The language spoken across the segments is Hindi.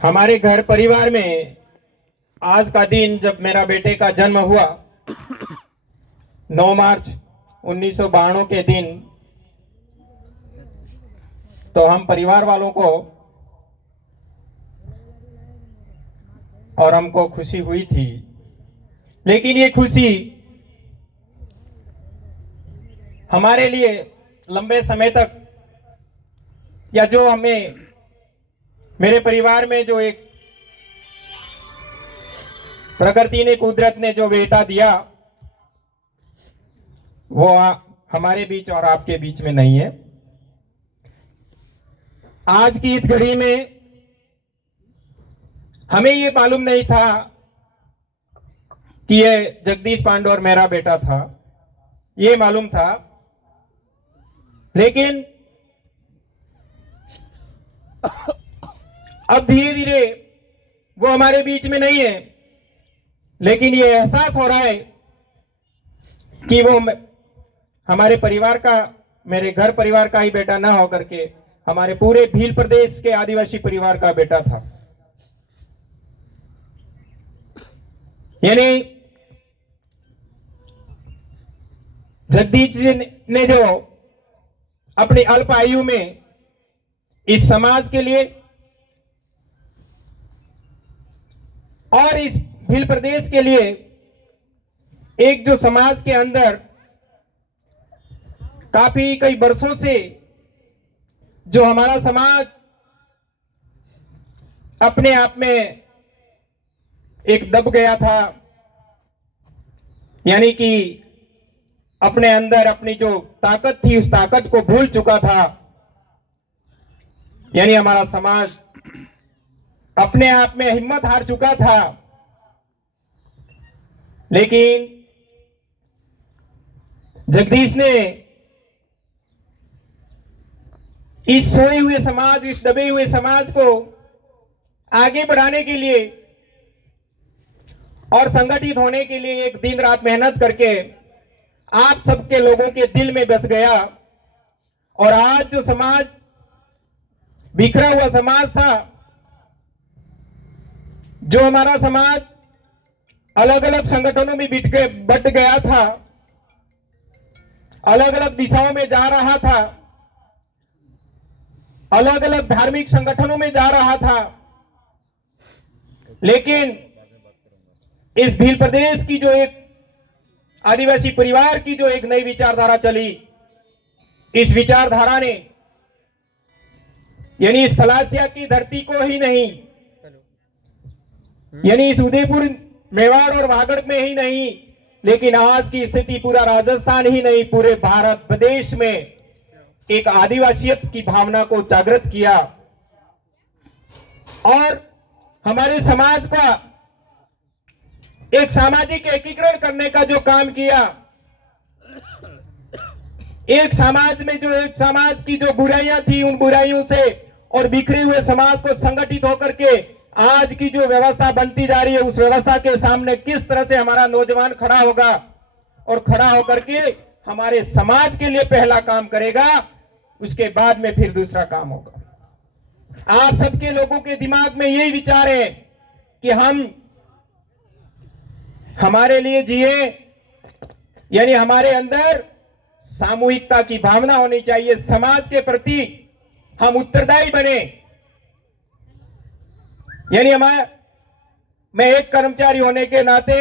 हमारे घर परिवार में आज का दिन जब मेरा बेटे का जन्म हुआ 9 मार्च 1992 के दिन, तो हम परिवार वालों को और हमको खुशी हुई थी। लेकिन ये खुशी हमारे लिए लंबे समय तक, या जो हमें मेरे परिवार में जो एक प्रकृति ने, कुदरत ने जो बेटा दिया, वो हमारे बीच और आपके बीच में नहीं है। आज की इस घड़ी में हमें ये मालूम नहीं था कि ये जगदीश पांडे मेरा बेटा था, ये मालूम था। लेकिन अब धीरे धीरे वो हमारे बीच में नहीं है, लेकिन ये एहसास हो रहा है कि वो हमारे परिवार का, मेरे घर परिवार का ही बेटा ना होकर के हमारे पूरे भील प्रदेश के आदिवासी परिवार का बेटा था। यानी जगदीश जी ने जो अपनी अल्प आयु में इस समाज के लिए और इस भील प्रदेश के लिए एक जो समाज के अंदर काफी कई वर्षों से जो हमारा समाज अपने आप में एक दब गया था, यानी कि अपने अंदर अपनी जो ताकत थी उस ताकत को भूल चुका था। यानी हमारा समाज अपने आप में हिम्मत हार चुका था। लेकिन जगदीश ने इस सोए हुए समाज, इस दबे हुए समाज को आगे बढ़ाने के लिए और संगठित होने के लिए एक दिन रात मेहनत करके आप सबके लोगों के दिल में बस गया। और आज जो समाज, बिखरा हुआ समाज था, जो हमारा समाज अलग अलग संगठनों में बट गया था, अलग अलग दिशाओं में जा रहा था, अलग अलग धार्मिक संगठनों में जा रहा था, लेकिन इस भील प्रदेश की जो एक आदिवासी परिवार की जो एक नई विचारधारा चली, इस विचारधारा ने यानी इस फलासिया की धरती को ही नहीं, यानी इस उदयपुर, मेवाड़ और वागड़ में ही नहीं, लेकिन आज की स्थिति पूरा राजस्थान ही नहीं, पूरे भारत प्रदेश में एक आदिवासियत की भावना को जागृत किया और हमारे समाज का एक सामाजिक एकीकरण करने का जो काम किया। एक समाज में जो एक समाज की जो बुराइयां थी, उन बुराइयों से और बिखरे हुए समाज को संगठित होकर के आज की जो व्यवस्था बनती जा रही है, उस व्यवस्था के सामने किस तरह से हमारा नौजवान खड़ा होगा और खड़ा होकर के हमारे समाज के लिए पहला काम करेगा, उसके बाद में फिर दूसरा काम होगा। आप सबके लोगों के दिमाग में यही विचार है कि हम हमारे लिए जिए, यानी हमारे अंदर सामूहिकता की भावना होनी चाहिए, समाज के प्रति हम उत्तरदायी बने। यानी मैं एक कर्मचारी होने के नाते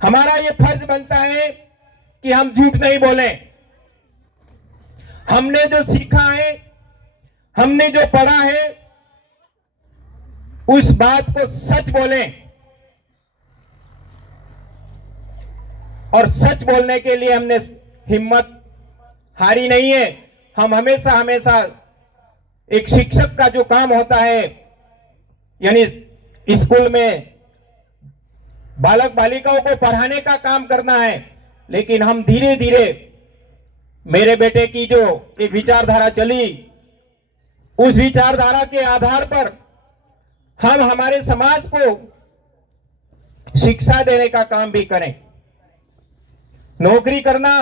हमारा ये फर्ज बनता है कि हम झूठ नहीं बोलें। हमने जो सीखा है, हमने जो पढ़ा है, उस बात को सच बोलें। और सच बोलने के लिए हमने हिम्मत हारी नहीं है। हम हमेशा हमेशा एक शिक्षक का जो काम होता है, यानी स्कूल में बालक बालिकाओं को पढ़ाने का काम करना है, लेकिन हम धीरे धीरे, मेरे बेटे की जो एक विचारधारा चली, उस विचारधारा के आधार पर हम हमारे समाज को शिक्षा देने का काम भी करें। नौकरी करना,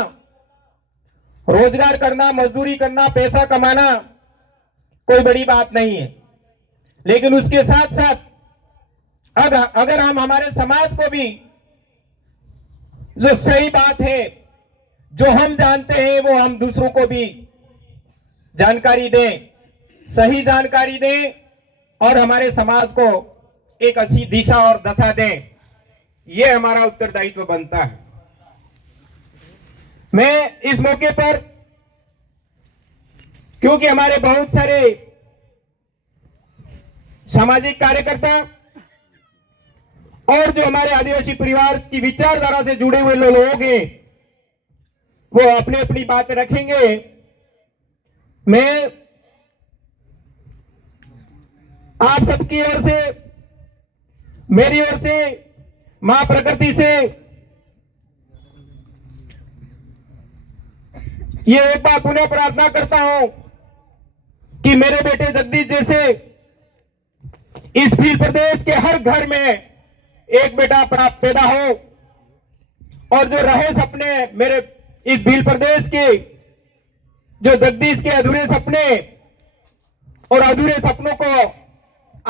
रोजगार करना, मजदूरी करना, पैसा कमाना कोई बड़ी बात नहीं है, लेकिन उसके साथ साथ अगर हम हमारे समाज को भी जो सही बात है, जो हम जानते हैं, वो हम दूसरों को भी जानकारी दें, सही जानकारी दें और हमारे समाज को एक अच्छी दिशा और दशा दें, ये हमारा उत्तरदायित्व बनता है। मैं इस मौके पर, क्योंकि हमारे बहुत सारे सामाजिक कार्यकर्ता और जो हमारे आदिवासी परिवार की विचारधारा से जुड़े हुए लोग हैं, वो अपनी अपनी बात रखेंगे। मैं आप सबकी ओर से, मेरी ओर से, मां प्रकृति से ये एक बार पुनः प्रार्थना करता हूं कि मेरे बेटे जगदीश जैसे इस भील प्रदेश के हर घर में एक बेटा पैदा हो और जो रहे सपने मेरे इस भील प्रदेश के, जो जगदीश के अधूरे सपने और अधूरे सपनों को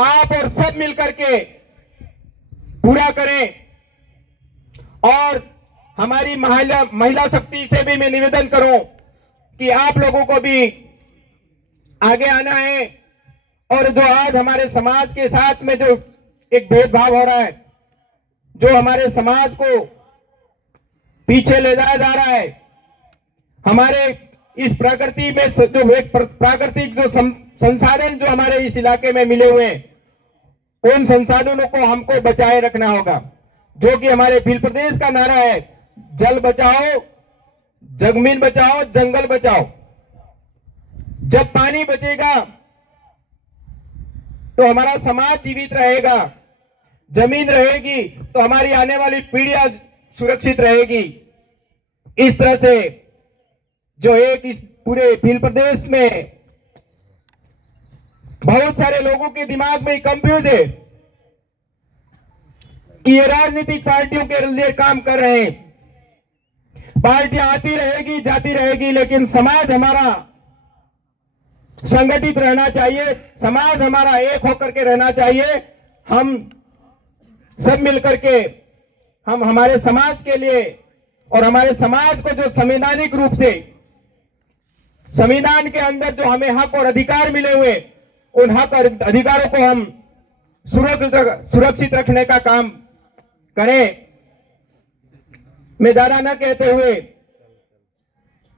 आप और सब मिलकर के पूरा करें। और हमारी महिला शक्ति से भी मैं निवेदन करूं कि आप लोगों को भी आगे आना है। और जो आज हमारे समाज के साथ में जो एक भेदभाव हो रहा है, जो हमारे समाज को पीछे ले जाया जा रहा है, हमारे इस प्रकृति में जो एक प्राकृतिक जो संसाधन जो हमारे इस इलाके में मिले हुए हैं, उन संसाधनों को हमको बचाए रखना होगा। जो कि हमारे भील प्रदेश का नारा है, जल बचाओ, जमीन बचाओ, जंगल बचाओ। जब पानी बचेगा तो हमारा समाज जीवित रहेगा, जमीन रहेगी तो हमारी आने वाली पीढ़ियां सुरक्षित रहेगी। इस तरह से जो एक इस पूरे भील प्रदेश में बहुत सारे लोगों के दिमाग में कंफ्यूज है कि ये राजनीतिक पार्टियों के लिए काम कर रहे हैं। पार्टियां आती रहेगी, जाती रहेगी, लेकिन समाज हमारा संगठित रहना चाहिए, समाज हमारा एक होकर के रहना चाहिए। हम सब मिलकर के हम हमारे समाज के लिए और हमारे समाज को जो संवैधानिक रूप से संविधान के अंदर जो हमें हक और अधिकार मिले हुए, उन हक और अधिकारों को हम सुरक्षित रखने का काम करें। मैं ज्यादा न कहते हुए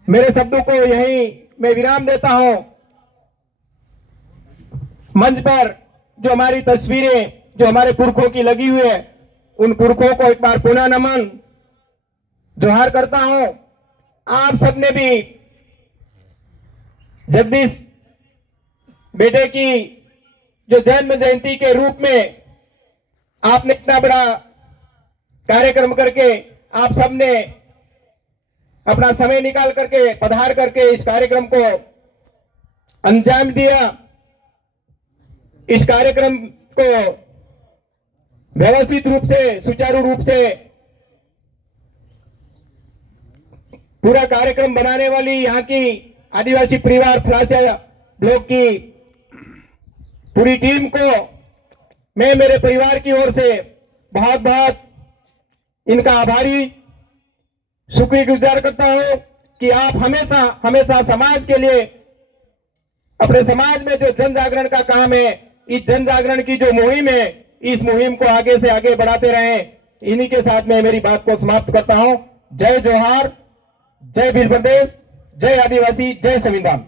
मेरे शब्दों को यहीं मैं विराम देता हूं। मंच पर जो हमारी तस्वीरें जो हमारे पुरखों की लगी हुई है, उन पुरखों को एक बार पुनः नमन जोहार करता हूं। आप सबने भी जगदीश बेटे की जो जन्म जयंती के रूप में आपने इतना बड़ा कार्यक्रम करके आप सबने अपना समय निकाल करके पधार करके इस कार्यक्रम को अंजाम दिया। इस कार्यक्रम को व्यवस्थित रूप से, सुचारू रूप से पूरा कार्यक्रम बनाने वाली यहाँ की आदिवासी परिवार फलासिया ब्लॉक की पूरी टीम को मैं मेरे परिवार की ओर से बहुत बहुत इनका आभारी शुक्रगुजार करता हूं कि आप हमेशा हमेशा समाज के लिए, अपने समाज में जो जन जागरण का काम है, इस जन जागरण की जो मुहिम है, इस मुहिम को आगे से आगे बढ़ाते रहें। इन्हीं के साथ मैं मेरी बात को समाप्त करता हूं। जय जोहार, जय भील प्रदेश, जय आदिवासी, जय संविधान।